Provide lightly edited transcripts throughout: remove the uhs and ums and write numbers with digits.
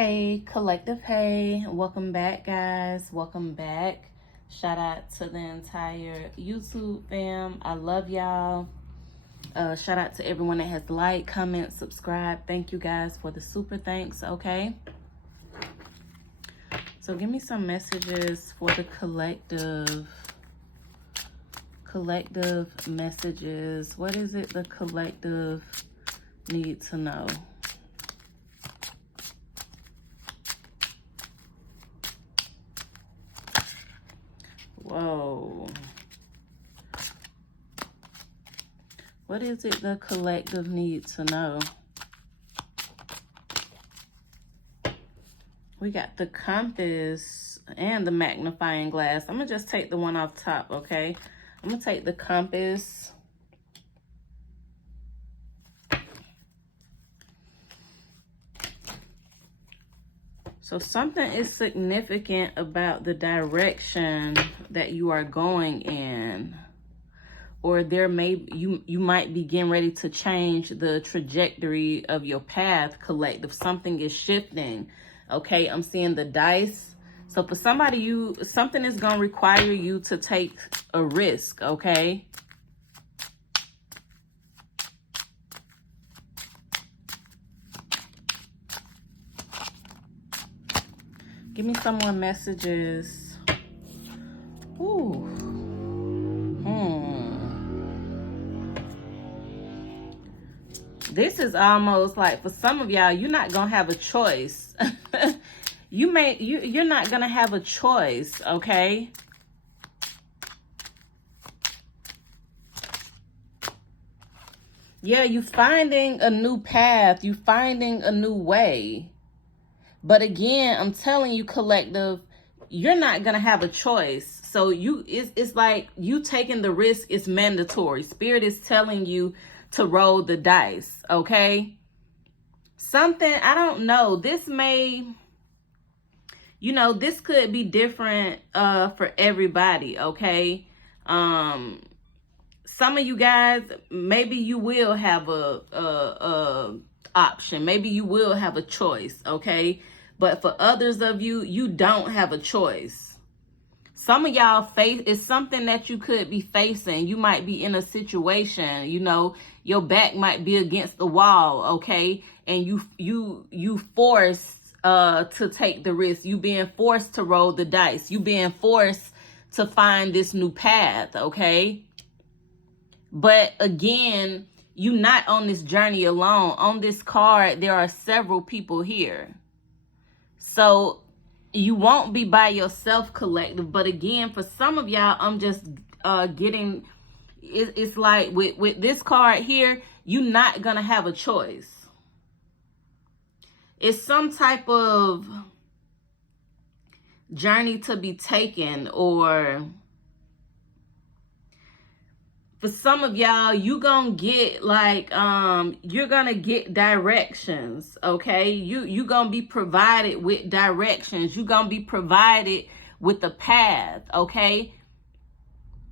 Hey, collective, hey, welcome back, guys. Welcome back. Shout out to the entire YouTube fam. I love y'all. Shout out to everyone that has liked, comment, subscribe. Thank you guys for the super thanks. Okay, so give me some messages for the collective messages. What is it the collective need to know? Whoa. What is it the collective needs to know? We got the compass and the magnifying glass. I'm going to just take the one off top, okay? I'm going to take the compass. So something is significant about the direction that you are going in. Or you might be getting ready to change the trajectory of your path, collective. Something is shifting. Okay, I'm seeing the dice. So for somebody, something is going to require you to take a risk, okay? Give me some more messages. Ooh. This is almost like, for some of y'all, you're not gonna have a choice. You're not gonna have a choice, okay? Yeah, you're finding a new path, you're finding a new way. But again, I'm telling you, collective, you're not gonna have a choice. So it's like you taking the risk is mandatory. Spirit is telling you to roll the dice, okay? Something, I don't know, this may, this could be different for everybody, okay? Some of you guys, maybe you will have a option. Maybe you will have a choice, okay? But for others of you, you don't have a choice. Some of y'all face is something that you could be facing. You might be in a situation, your back might be against the wall, okay? And you forced to take the risk. You being forced to roll the dice. You being forced to find this new path, okay? But again, you're not on this journey alone. On this card, there are several people here. So you won't be by yourself, collective. But again, for some of y'all, I'm just getting, it's like with this card here, you're not going to have a choice. It's some type of journey to be taken, or for some of y'all, you gonna get like, you're gonna get directions, okay? You gonna be provided with directions. You gonna be provided with a path, okay?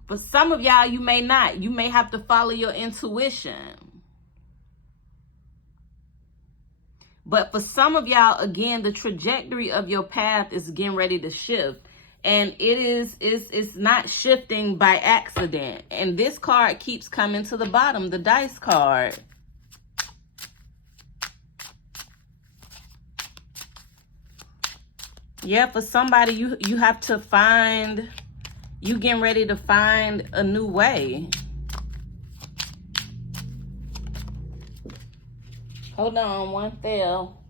For some of y'all, you may not. You may have to follow your intuition. But for some of y'all, again, the trajectory of your path is getting ready to shift. And it's not shifting by accident. And this card keeps coming to the bottom, the dice card. Yeah, for somebody, you have to find, you getting ready to find a new way. Hold on, one fell.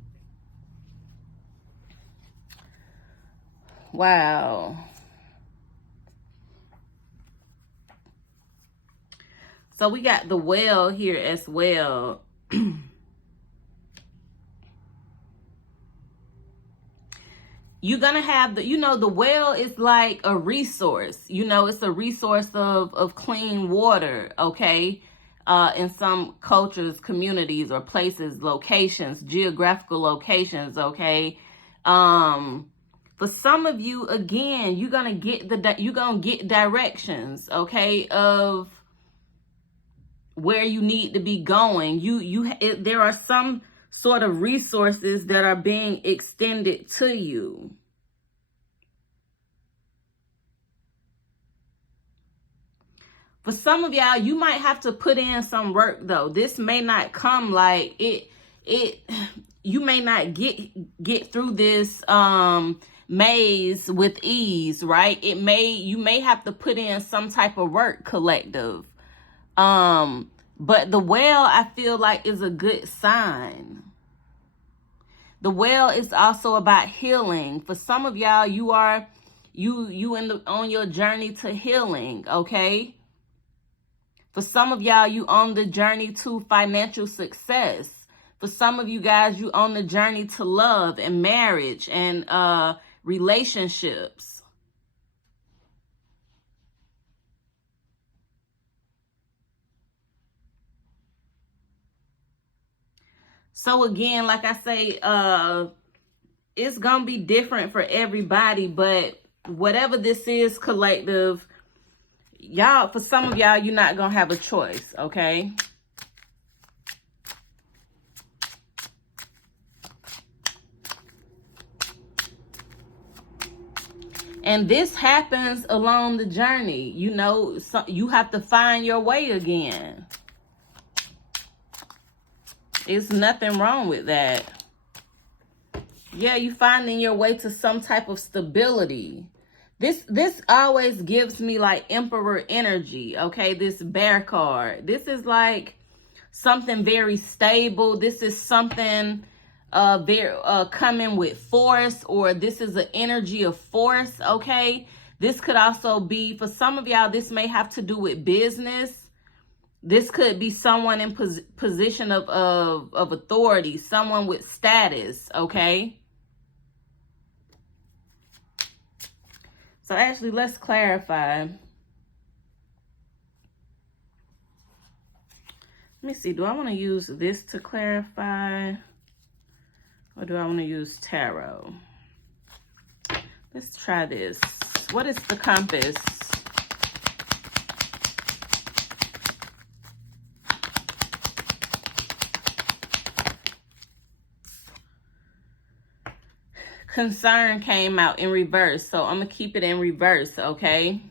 Wow. So we got the well here as well. You're going to have the well is like a resource. It's a resource of clean water, okay? In some cultures, communities, or places, locations, geographical locations, okay? For some of you, again, you're gonna get directions, okay, of where you need to be going. There are some sort of resources that are being extended to you. For some of y'all, you might have to put in some work though. This may not come like you may not get through this maze with ease, right? You may have to put in some type of work, collective. But the well, I feel like, is a good sign. The well is also about healing. For some of y'all, you are on your journey to healing, okay? For some of y'all, you on the journey to financial success. For some of you guys, you on the journey to love and marriage and relationships. So again, like I say, it's going to be different for everybody, but whatever this is, collective, y'all, for some of y'all, you're not going to have a choice, okay? And this happens along the journey. You know, you have to find your way again. There's nothing wrong with that. Yeah, you finding your way to some type of stability. This always gives me like Emperor energy, okay? This Bear card. This is like something very stable. This is something coming with force, or this is an energy of force, okay? This could also be, for some of y'all, this may have to do with business. This could be someone in position of authority, someone with status, okay? So actually, let's clarify. Let me see, do I want to use this to clarify? Or do I want to use tarot? Let's try this. What is the compass? Concern came out in reverse, so I'm going to keep it in reverse, okay?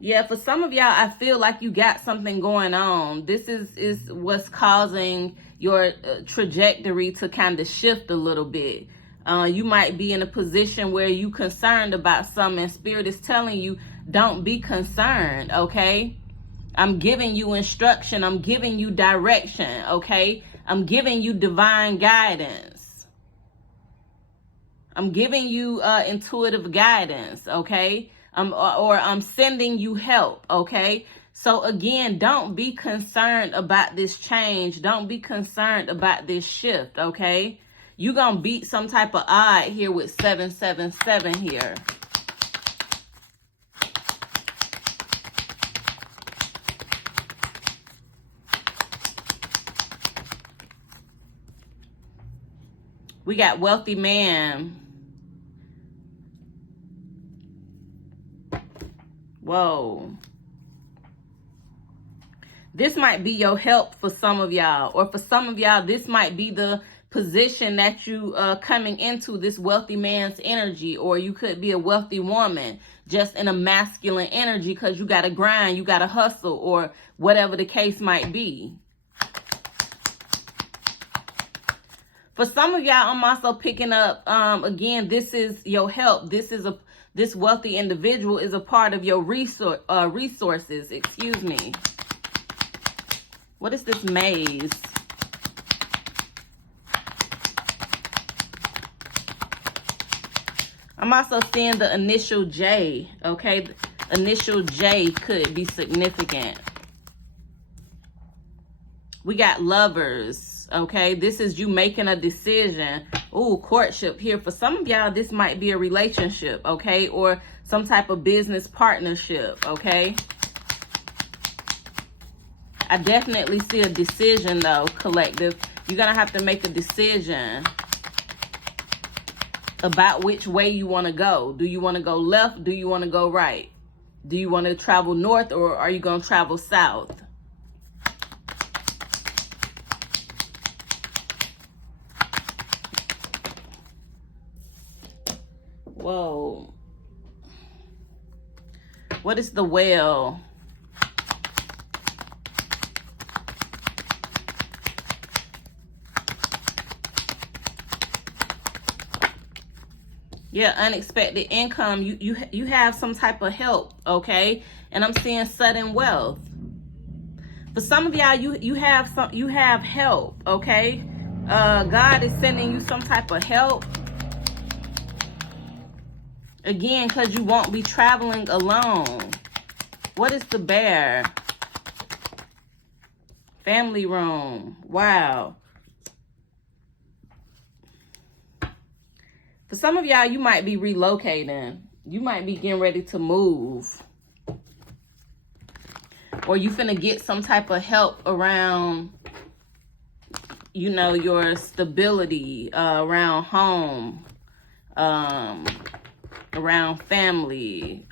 Yeah, for some of y'all, I feel like you got something going on. This is what's causing your trajectory to kind of shift a little bit. You might be in a position where you concerned about something, and Spirit is telling you, don't be concerned, okay? I'm giving you instruction. I'm giving you direction, okay? I'm giving you divine guidance. I'm giving you intuitive guidance, okay? Or I'm sending you help, okay? So again, don't be concerned about this change. Don't be concerned about this shift, okay? You're going to beat some type of odd here with 777 here. We got wealthy man. Whoa. This might be your help for some of y'all. Or for some of y'all, this might be the position that you coming into, this wealthy man's energy. Or you could be a wealthy woman just in a masculine energy because you got to grind, you got to hustle, or whatever the case might be. For some of y'all, I'm also picking up, again, this is your help. This wealthy individual is a part of your resources. Excuse me. What is this maze? I'm also seeing the initial J, okay? The initial J could be significant. We got lovers, okay? This is you making a decision. Ooh, courtship here. For some of y'all, this might be a relationship, okay? Or some type of business partnership, okay? I definitely see a decision, though, collective. You're going to have to make a decision about which way you want to go. Do you want to go left? Do you want to go right? Do you want to travel north, or are you going to travel south? Whoa. What is the well? Yeah, unexpected income. You have some type of help, okay? And I'm seeing sudden wealth. For some of y'all, you have help, okay? God is sending you some type of help. Again, because you won't be traveling alone. What is the bear? Family room. Wow. For some of y'all, you might be relocating. You might be getting ready to move. Or you finna get some type of help around, you know, your stability, around home, around family.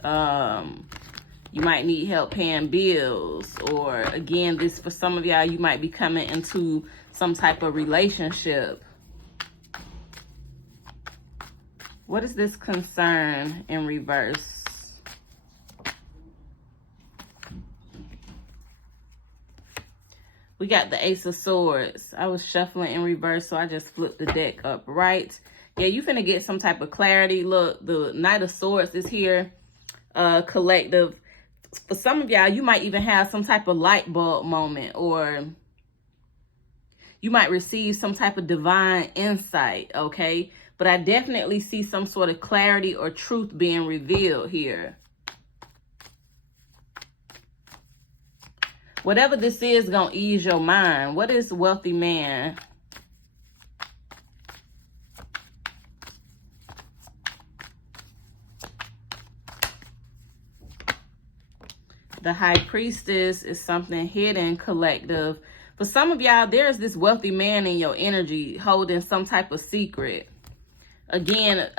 You might need help paying bills. Or again, this for some of y'all, you might be coming into some type of relationship. What is this concern in reverse? We got the Ace of Swords. I was shuffling in reverse, so I just flipped the deck upright. Yeah, you finna get some type of clarity. Look, the Knight of Swords is here. Collective. For some of y'all, you might even have some type of light bulb moment, or you might receive some type of divine insight, okay? But I definitely see some sort of clarity or truth being revealed here. Whatever this is gonna ease your mind. What is wealthy man? The High Priestess is something hidden, collective. For some of y'all, there's this wealthy man in your energy holding some type of secret. Again,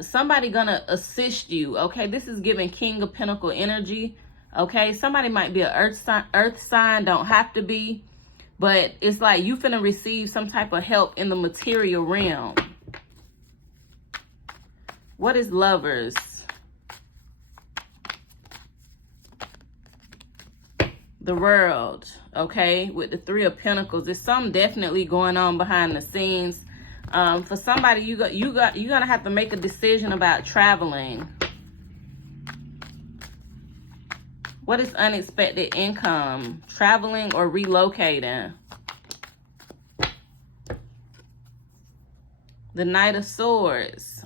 somebody gonna assist you, okay? This is giving King of Pentacle energy, okay? Somebody might be an earth sign, don't have to be. But it's like you finna receive some type of help in the material realm. What is Lovers? The World, okay? With the Three of Pentacles. There's something definitely going on behind the scenes. For somebody, you're gonna have to make a decision about traveling. What is unexpected income? Traveling or relocating? The Knight of Swords.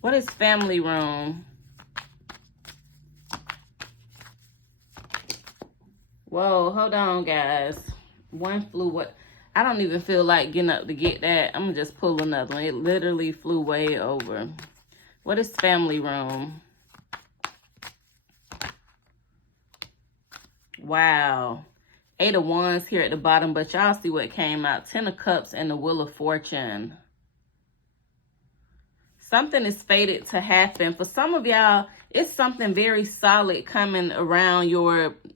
What is family room? Whoa, hold on, guys. One flew what? I don't even feel like getting up to get that. I'm gonna just pull another one. It literally flew way over. What is family room? Wow. 8 of Wands here at the bottom, but y'all see what came out. 10 of Cups and the Wheel of Fortune. Something is fated to happen. For some of y'all, it's something very solid coming around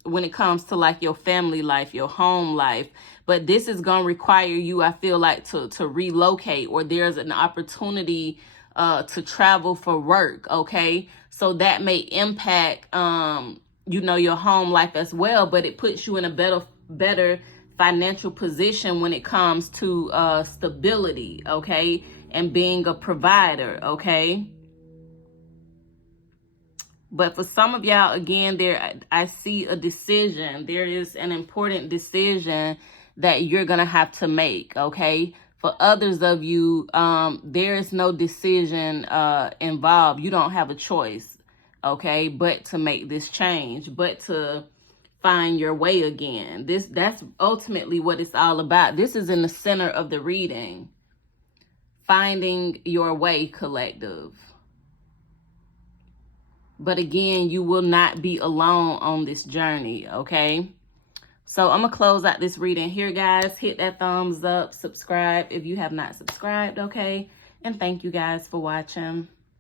when it comes to like your family life, your home life. But this is going to require you, I feel like, to relocate, or there's an opportunity to travel for work, okay? So that may impact, you know, your home life as well, but it puts you in a better financial position when it comes to stability, okay? And being a provider, okay? But for some of y'all, again, I see a decision. There is an important decision that you're going to have to make, okay? For others of you, there is no decision involved. You don't have a choice, okay? But to make this change, but to find your way again. That's ultimately what it's all about. This is in the center of the reading. Finding your way, collective. But again, you will not be alone on this journey, okay? So I'm going to close out this reading here, guys. Hit that thumbs up, subscribe if you have not subscribed, okay? And thank you guys for watching.